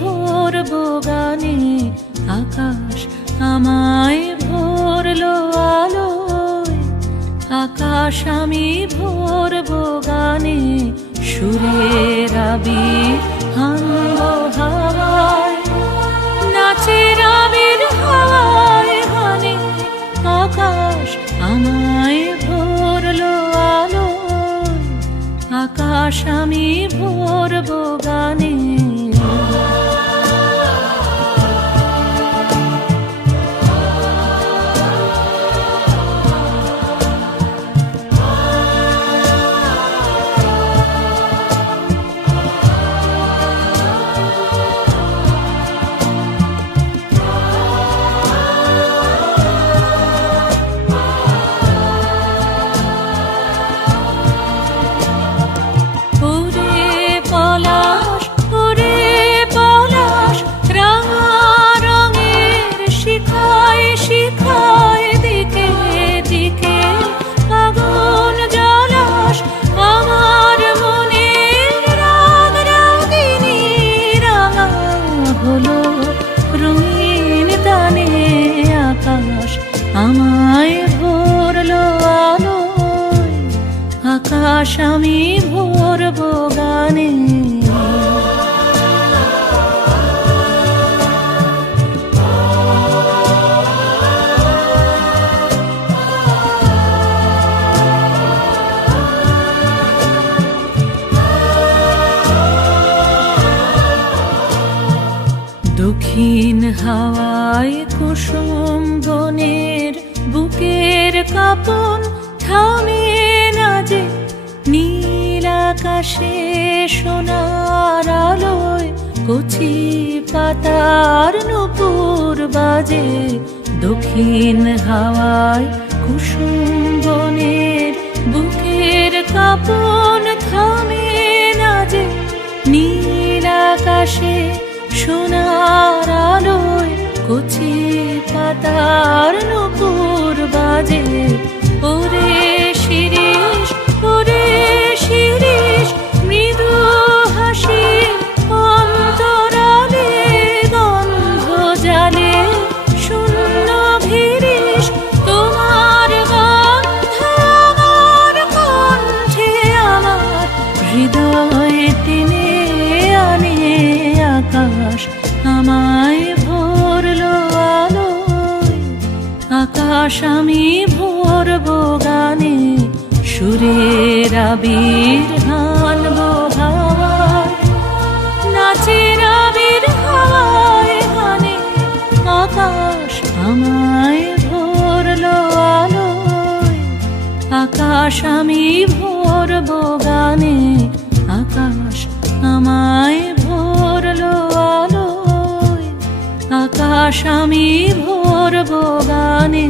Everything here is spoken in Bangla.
ভরবো গানে, আকাশ আমায় ভরলো আলোয়। আকাশ আমি ভরবো গানে, সুরের আবির হানবো হাওয়ায়। নাচের আবির হাওয়ায় হানে, আকাশ আমায় ভরলো আলোয়। আকাশ আমি ভরবো গানে। আমায় ভরলো আলোয়, আকাশ আমি ভরবো গানে। দক্ষিণ হাওয়ায় কুসুম বনের বুকের কাঁপন থামে না যে, নীল আকাশে সোনার আলোয় কচি পাতার নূপুর বাজে। দক্ষিণ হাওয়ায় কুসুম বনের বুকের কাঁপন থামে না যে, নীল আকাশে সোনার আলোয় কচি পাতার নূপুর বাজে। ওরে শিরিষ, ওরে শিরিষ, মৃদু হাসি অন্তরালে গন্ধ জালে। শূন্য ভিরিশ তোমার গন্ধ আমার কণ্ঠে, আমার হৃদয়ে টেনে আনে। আকাশ আমায় ভরলো আলোয়, আকাশ আমি ভরবো গানে। সুরের আবির হানবো হাওয়ায়, নাচের আবির হাওয়ায় হানে। আকাশ আমায় ভরলো আলোয়, আকাশ আমি ভরবো গানে। আকাশ আমায় ভরলো আলোয়, আকাশ আমি ভরবো গানে।